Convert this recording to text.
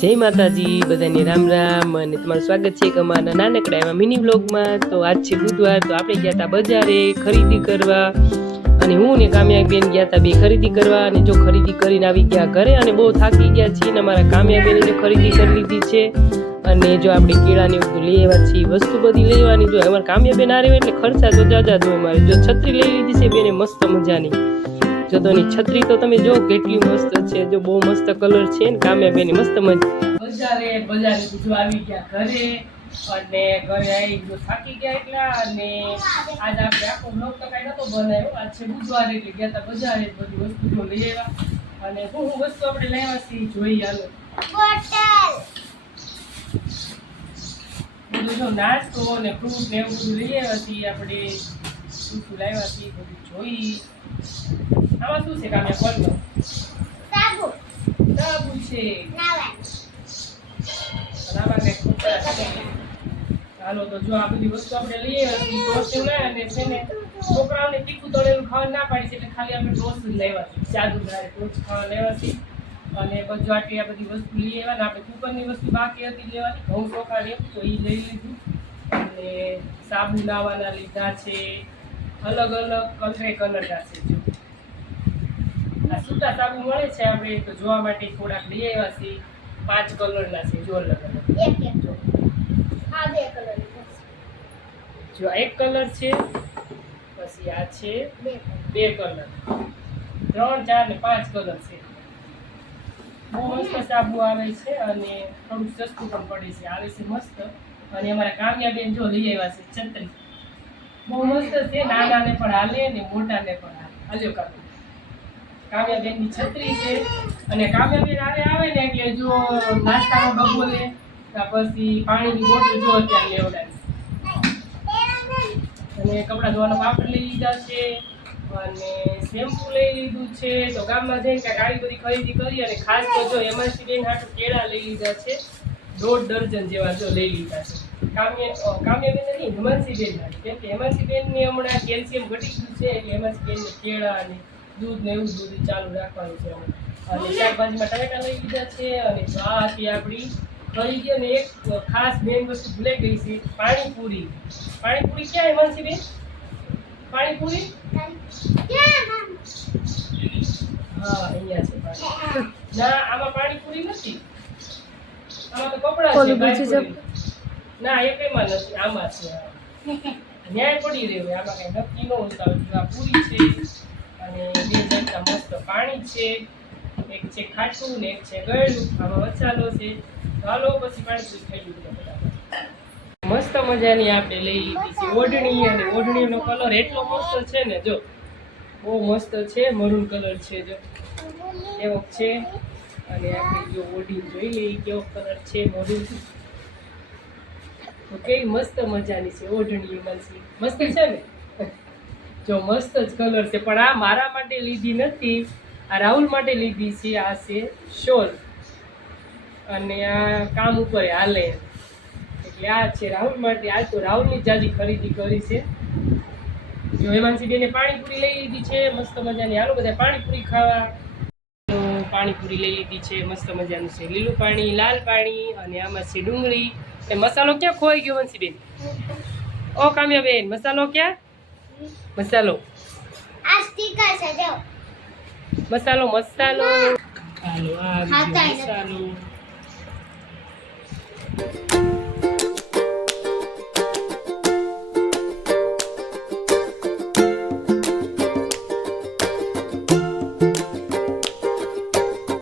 જય માતાજી, બધાને રામ રામ અને તમારું સ્વાગત છે કે અમારા નાનકડા એવા મિની વ્લોગમાં। તો આજ છે બુધવાર, તો આપણે ગયા હતા બજારે ખરીદી કરવા અને હું ને કામ્યાબેન ગયા હતા બે ખરીદી કરવા। અને જો ખરીદી કરીને આવી ગયા ઘરે અને બહુ થાકી ગયા છીએ ને અમારા કામ્યાબેને જો ખરીદી કરી લીધી છે। અને જો આપણે કેળાને બધું લઈ આવ્યા છીએ, વસ્તુ બધી લેવાની। જો અમારા કામ્યાબેન આ રહ્યો એટલે ખર્ચા તો જાજા જ હોય મારે। જો છત્રી લઈ લીધી છે બેને મસ્ત મજાની। જો તો ની છત્રી તો તમે જો કેટલી મસ્ત છે, જો બહુ મસ્ત કલર છે ને કામ્યાબેન મસ્ત બજારે જો આવી ગયા ઘરે અને ઘરે આવી જો થાકી ગયા એટલા। અને આજ આપણે આખો બ્લોગ તો કઈ નતો બનાવ્યો, આજ છે બુધવાર એટલે ગયા હતા બજારે બધી વસ્તુ લઈ આવ્યા। અને હું વસ્તુ આપણે લાવ્યા છીએ જોઈ હાલો બધું જો નાસ્તો ને ફ્રૂટ ને એવું બધું લઈ આવ્યા છીએ આપણે। શું શું લાવ્યા છીએ બધું જોઈ। આમાં શું છે કામે બોલતો સાબુ છે નાવા ને હાલો તો જો આ બધી વસ્તુ આપણે લઈએ ટોસ્ટ લાવ્યા અને છે ને છોકરાઓને તીખું તળેલું ખાવા ના પાડી છે એટલે ખાલી આપણે ટોસ્ટ જ લેવા છે, જાદુ ટોસ્ટ ખાવા લેવા છે। અને બધું આટલી આ બધી વસ્તુ લઈ આવ્યા ને આપણે કુકરની વસ્તુ બાકી હતી લેવાની, ઘઉં ચોખા ને તો એ લઈ લીધું। અને સાબુ નાવાના લીધા છે, અલગ અલગ કલરના છે। જો આ સૂકા સાબુ મળે છે આપણે તો જોવા માટે થોડાક લઈ આવ્યા છે, 5 કલરના છે જો અલગ અલગ જો આ 2 કલર જો એક કલર છે, પછી આ છે 2 કલર, 3 4 ને 5 કલર છે। બહુ મસ્ત સાબુ આવે છે અને થોડું સસ્તું પણ પડે છે, આવે છે મસ્ત। અને અમારા કામ્યાબેન જો લઈ આવ્યા છે છત્રી, બહુ મસ્ત છે, નાનાને પણ હાલે ને મોટાને પણ હાલે। હાલ્યો કામ્યાબેનની છત્રી છે અને કામ્યાબેન આવે ને એટલે જો નાસ્તાનો ડબ્બો લે, પછી પાણીની બોટલ જો અત્યારે લેવડાવી અને કપડાં ધોવાનો પાપડ લઈ લીધા છે અને શેમ્પુ લઈ લીધું છે। તો ગામમાં જઈને કાંઈક આવી બધી ખરીદી કરી અને ખાસ તો જો હેમાંશીબેન હાટું કેળા લઈ લીધા છે, 1.5 ડઝન જેવા જો લઈ લીધા છે। કામ્યાબેન નહીં હેમાંશીબેન હાટું, કેમ કે હેમાંશીબેનની હમણાં કેલ્શિયમ ઘટી ગયું છે એટલે હેમાંશીબેનને કેળા અને દૂધ ને એવું બધું ચાલુ રાખવાનું છે। અને શાકભાજીમાં ટમેટા લઈ લીધા છે અને જો આ હતી આપણી ખરીદી। અને એક ખાસ મેઇન વસ્તુ ભૂલાઈ ગઈ છે, પાણીપુરી। પાણીપુરી ક્યાં હેમાંશીબેન? પાણીપુરી હા અહીંયા છે પાણી। ના આમાં પાણીપુરી નથી, આમાં તો કપડા છે ના એકેયમાં નથી, આમાં છે ન્યાય પડી રહ્યો, આમાં કઈ નક્કી ન હોતા। આ પૂરી છે અને 2 ચમચા મસ્ત પાણી છે, એક છે ખાટું ને એક છે ગળ્યું, આમાં મસાલો છે। ચાલો પછી પાણીપુરી ખાઈ લીધું ફટાફટ। મસ્ત મજાની આપણે લઈ લીધી છે ઓઢણી, અને ઓઢણીનો કલર એટલો મસ્ત છે ને જો બહુ મસ્ત છે, મરૂન કલર છે જો એવો છે। અને આપણે જો ઓઢી જોઈ લઈએ કેવો કલર છે મરૂન, તો કેવી મસ્ત મજાની છે ઓઢણી મસ્ત છે ને જો મસ્ત જ કલર છે। પણ આ મારા માટે લીધી નથી, આ રાહુલ માટે લીધી છે। આ છે શોલ અને આ કામ ઉપર હાલે એટલે આ છે રાહુલ માટે। આ તો રાહુલની જાજી ખરીદી કરી છે। જો હેમાંશીબેને પાણીપુરી લઈ લીધી છે મસ્ત મજાની, હાલો બધા પાણીપુરી ખાવા। પાણીપુરી લઈ લીધી છે મસ્ત મજાનું છે, લીલું પાણી લાલ પાણી અને આમાં છે ડુંગળી। એ મસાલો ક્યાં ખોઈ ગયો વંશીબેન? ઓ કામ્યાબેન મસાલો ક્યાં? મસાલો આ સ્ટીકર છે જો મસાલો હાલો આ મસાલો